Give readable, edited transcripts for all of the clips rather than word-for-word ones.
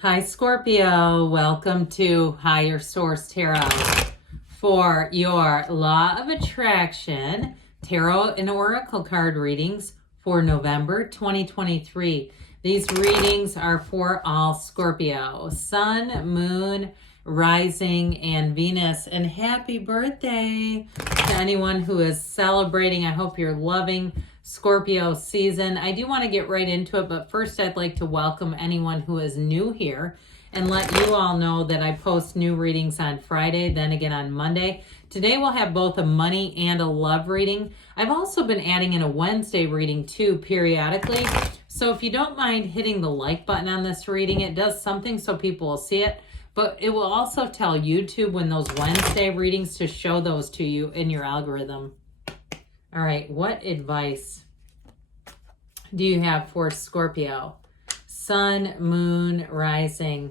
Hi, Scorpio. Welcome to Higher Source Tarot for your Law of Attraction Tarot and Oracle card readings for November 2023. These readings are for all Scorpio, Sun, Moon, Rising, and Venus. And happy birthday to anyone who is celebrating. I hope you're loving Scorpio season. I do want to get right into it, but first I'd like to welcome anyone who is new here and let you all know that I post new readings on Friday, then again on Monday. Today we'll have both a money and a love reading. I've also been adding in a Wednesday reading too periodically. So if you don't mind hitting the like button on this reading, it does something so people will see it. But it will also tell YouTube when those Wednesday readings to show those to you in your algorithm. All right, what advice do you have for Scorpio? Sun, Moon, Rising,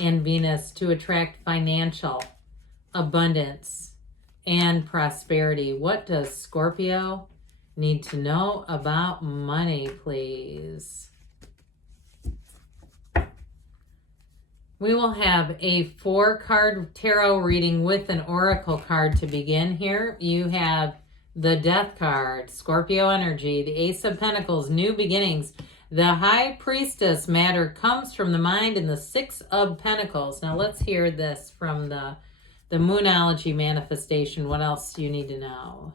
and Venus to attract financial abundance and prosperity. What does Scorpio need to know about money, please? We will have a 4-card tarot reading with an oracle card to begin here. You have the Death card, Scorpio energy, the Ace of Pentacles, new beginnings. The High Priestess, matter comes from the mind, and the 6 of Pentacles. Now let's hear this from the Moonology manifestation. What else do you need to know?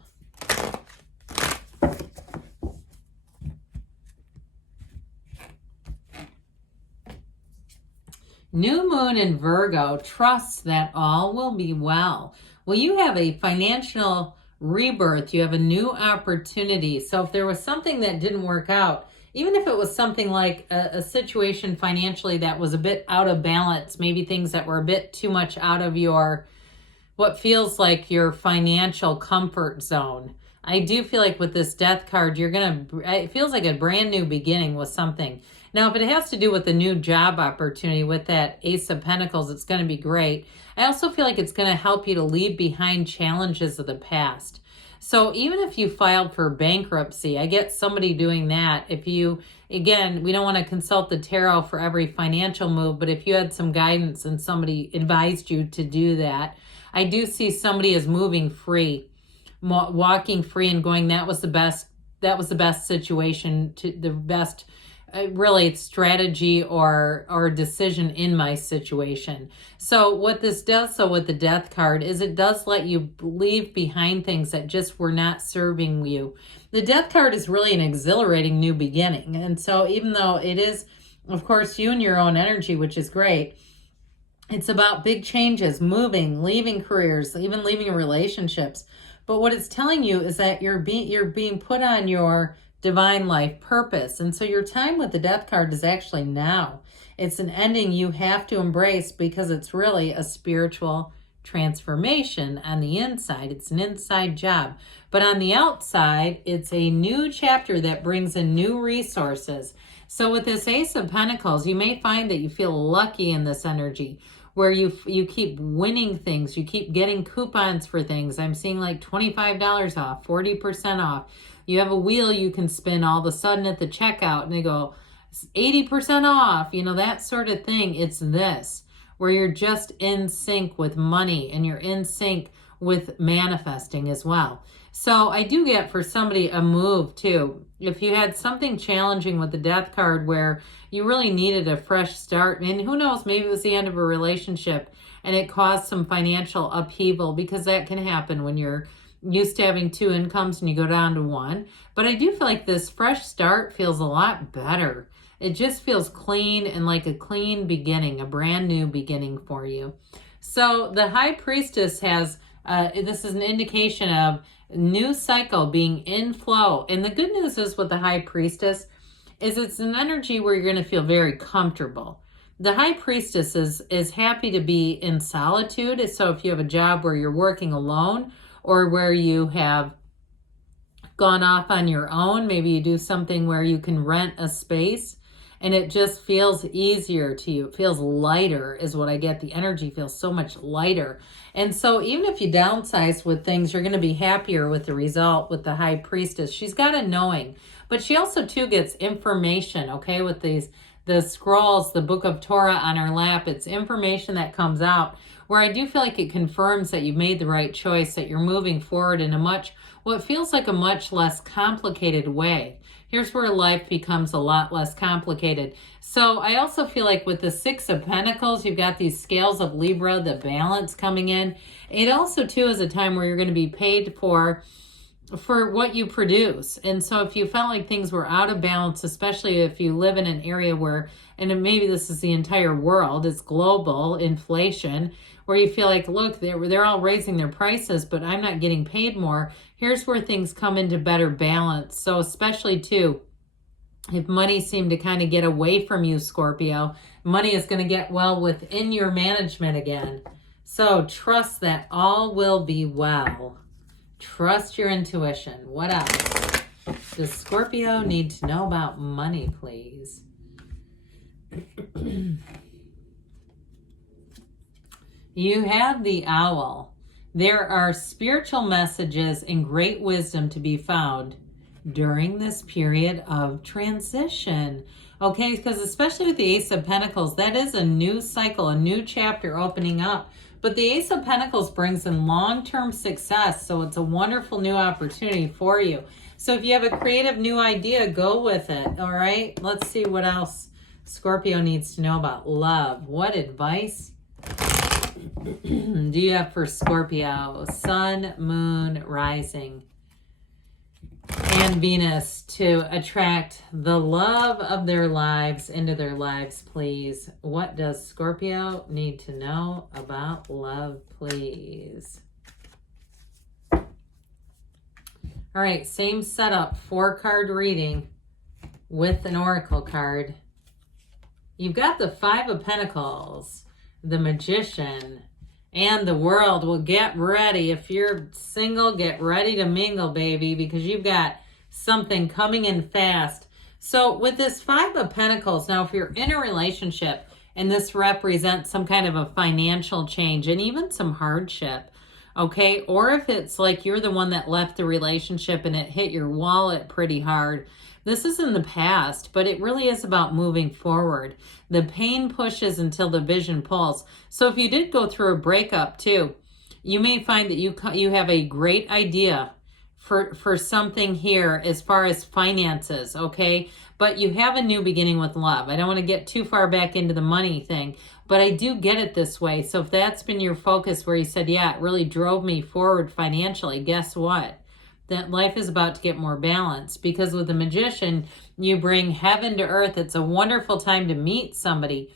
New Moon in Virgo, trust that all will be well. Well, you have a financial rebirth. You have a new opportunity. So if there was something that didn't work out, even if it was something like a situation financially that was a bit out of balance, maybe things that were a bit too much out of your, what feels like your financial comfort zone. I do feel like with this Death card, it feels like a brand new beginning with something. Now, if it has to do with a new job opportunity with that Ace of Pentacles, it's going to be great. I also feel like it's going to help you to leave behind challenges of the past. So even if you filed for bankruptcy, I get somebody doing that. If you, again, we don't want to consult the tarot for every financial move, but if you had some guidance and somebody advised you to do that, I do see somebody as moving free, walking free and going, that was the best situation, to the best really strategy or decision in my situation. So what this does, so with the Death card, is it does let you leave behind things that just were not serving you. The Death card is really an exhilarating new beginning. And so even though it is, of course, you and your own energy, which is great, it's about big changes, moving, leaving careers, even leaving relationships. But what it's telling you is that you're being put on your divine life purpose. And so your time with the Death card is actually now. It's an ending you have to embrace because it's really a spiritual transformation on the inside. It's an inside job. But on the outside, it's a new chapter that brings in new resources. So with this Ace of Pentacles, you may find that you feel lucky in this energy, where you keep winning things. You keep getting coupons for things. I'm seeing like $25 off, 40% off. You have a wheel you can spin all of a sudden at the checkout and they go 80% off, that sort of thing. It's this, where you're just in sync with money and you're in sync with manifesting as well. So I do get for somebody a move too. If you had something challenging with the Death card where you really needed a fresh start, and who knows, maybe it was the end of a relationship and it caused some financial upheaval, because that can happen when you're used to having 2 incomes and you go down to 1. But I do feel like this fresh start feels a lot better. It just feels clean and like a clean beginning, a brand new beginning for you. So the High Priestess has, this is an indication of new cycle being in flow. And the good news is with the High Priestess is it's an energy where you're going to feel very comfortable. The High Priestess is happy to be in solitude. So if you have a job where you're working alone, or where you have gone off on your own, maybe you do something where you can rent a space and it just feels easier to you. It feels lighter is what I get. The energy feels so much lighter. And so even if you downsize with things, you're going to be happier with the result with the High Priestess. She's got a knowing, but she also too gets information, okay, with these the scrolls, the book of Torah on our lap. It's information that comes out where I do feel like it confirms that you've made the right choice, that you're moving forward in what feels like a much less complicated way. Here's where life becomes a lot less complicated. So I also feel like with the Six of Pentacles, you've got these scales of Libra, the balance coming in. It also, too, is a time where you're going to be paid for what you produce. And so if you felt like things were out of balance, especially if you live in an area where, and maybe this is the entire world, it's global inflation, where you feel like, look, they're all raising their prices, but I'm not getting paid more. Here's where things come into better balance. So especially too, if money seemed to kind of get away from you, Scorpio, money is going to get well within your management again. So trust that all will be well. Trust your intuition. What else does Scorpio need to know about money, please? You have the Owl. There are spiritual messages and great wisdom to be found during this period of transition. Okay, because especially with the Ace of Pentacles, that is a new cycle, a new chapter opening up. But the Ace of Pentacles brings in long-term success, so it's a wonderful new opportunity for you. So if you have a creative new idea, go with it, all right? Let's see what else Scorpio needs to know about love. What advice do you have for Scorpio? Sun, moon, rising, and Venus to attract the love of their lives into their lives, please. What does Scorpio need to know about love, please? All right, same setup, 4-card reading with an oracle card. You've got the 5 of Pentacles, the Magician, and the World. Well, get ready. If you're single, get ready to mingle, baby, because you've got something coming in fast. So with this 5 of Pentacles, now if you're in a relationship and this represents some kind of a financial change and even some hardship, okay, or if it's like you're the one that left the relationship and it hit your wallet pretty hard, this is in the past, but it really is about moving forward. The pain pushes until the vision pulls. So if you did go through a breakup too, you may find that you have a great idea for something here as far as finances, okay? But you have a new beginning with love. I don't want to get too far back into the money thing, but I do get it this way. So if that's been your focus where you said, yeah, it really drove me forward financially, guess what? That life is about to get more balanced, because with the Magician, you bring heaven to earth. It's a wonderful time to meet somebody.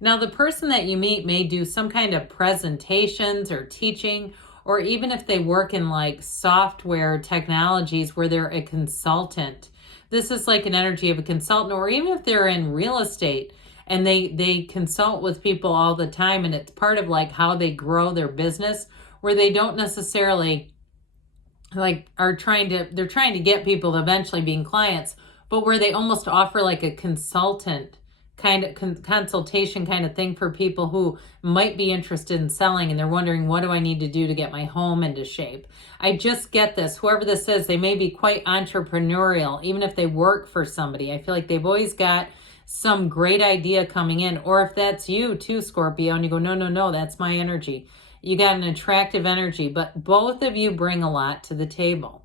Now, the person that you meet may do some kind of presentations or teaching, or even if they work in like software technologies where they're a consultant. This is like an energy of a consultant, or even if they're in real estate and they consult with people all the time, and it's part of like how they grow their business, where they don't necessarily like they're trying to get people to eventually being clients, but where they almost offer like a consultant kind of consultation kind of thing for people who might be interested in selling and they're wondering, what do I need to do to get my home into shape? I just get this. Whoever this is, they may be quite entrepreneurial, even if they work for somebody. I feel like they've always got some great idea coming in. Or if that's you too, Scorpio, and you go, no, that's my energy. You got an attractive energy, but both of you bring a lot to the table.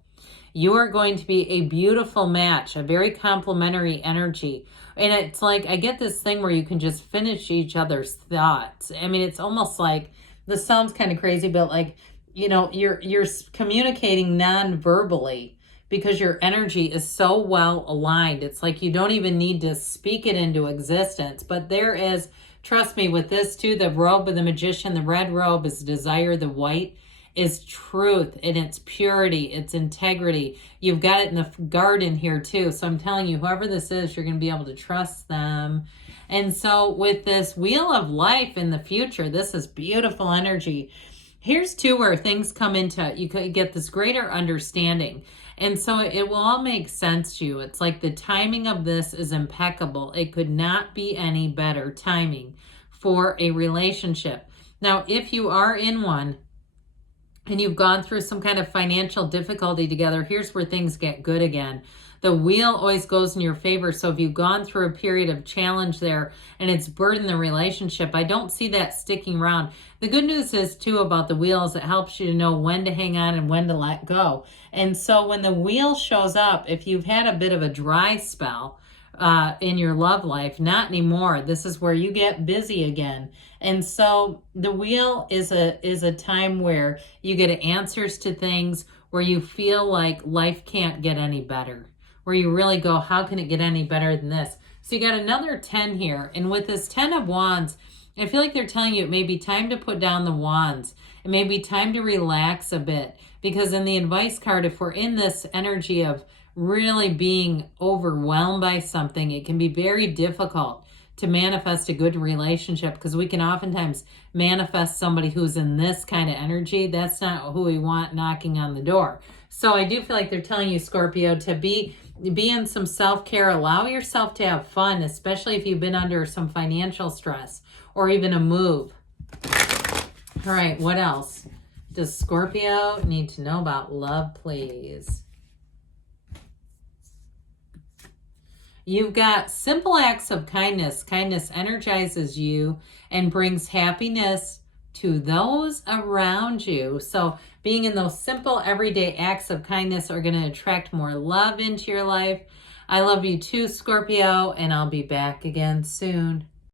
You are going to be a beautiful match, a very complementary energy. And it's like, I get this thing where you can just finish each other's thoughts. I mean, it's almost like, this sounds kind of crazy, but like, you know, you're communicating non-verbally because your energy is so well aligned. It's like you don't even need to speak it into existence. But there is, trust me, with this too, the robe of the Magician, the red robe is desire, the white is truth, and it's purity, it's integrity. You've got it in the garden here too. So I'm telling you, whoever this is, you're going to be able to trust them. And so with this wheel of life in the future, this is beautiful energy. Here's too where things come into, you could get this greater understanding. And so it will all make sense to you. It's like the timing of this is impeccable. It could not be any better timing for a relationship. Now, if you are in one, and you've gone through some kind of financial difficulty together, here's where things get good again. The wheel always goes in your favor. So if you've gone through a period of challenge there and it's burdened the relationship, I don't see that sticking around. The good news is too about the wheel is it helps you to know when to hang on and when to let go. And so when the wheel shows up, if you've had a bit of a dry spell in your love life, not anymore. This is where you get busy again. And so the wheel is a time where you get answers to things, where you feel like life can't get any better, where you really go, how can it get any better than this? So you got another 10 here. And with this 10 of Wands, I feel like they're telling you it may be time to put down the wands. It may be time to relax a bit, because in the advice card, if we're in this energy of really being overwhelmed by something, it can be very difficult to manifest a good relationship, because we can oftentimes manifest somebody who's in this kind of energy. That's not who we want knocking on the door. So I do feel like they're telling you, Scorpio, to be in some self-care. Allow yourself to have fun, especially if you've been under some financial stress or even a move. All right, what else does Scorpio need to know about love, please? You've got simple acts of kindness. Kindness energizes you and brings happiness to those around you. So being in those simple everyday acts of kindness are going to attract more love into your life. I love you too, Scorpio, and I'll be back again soon.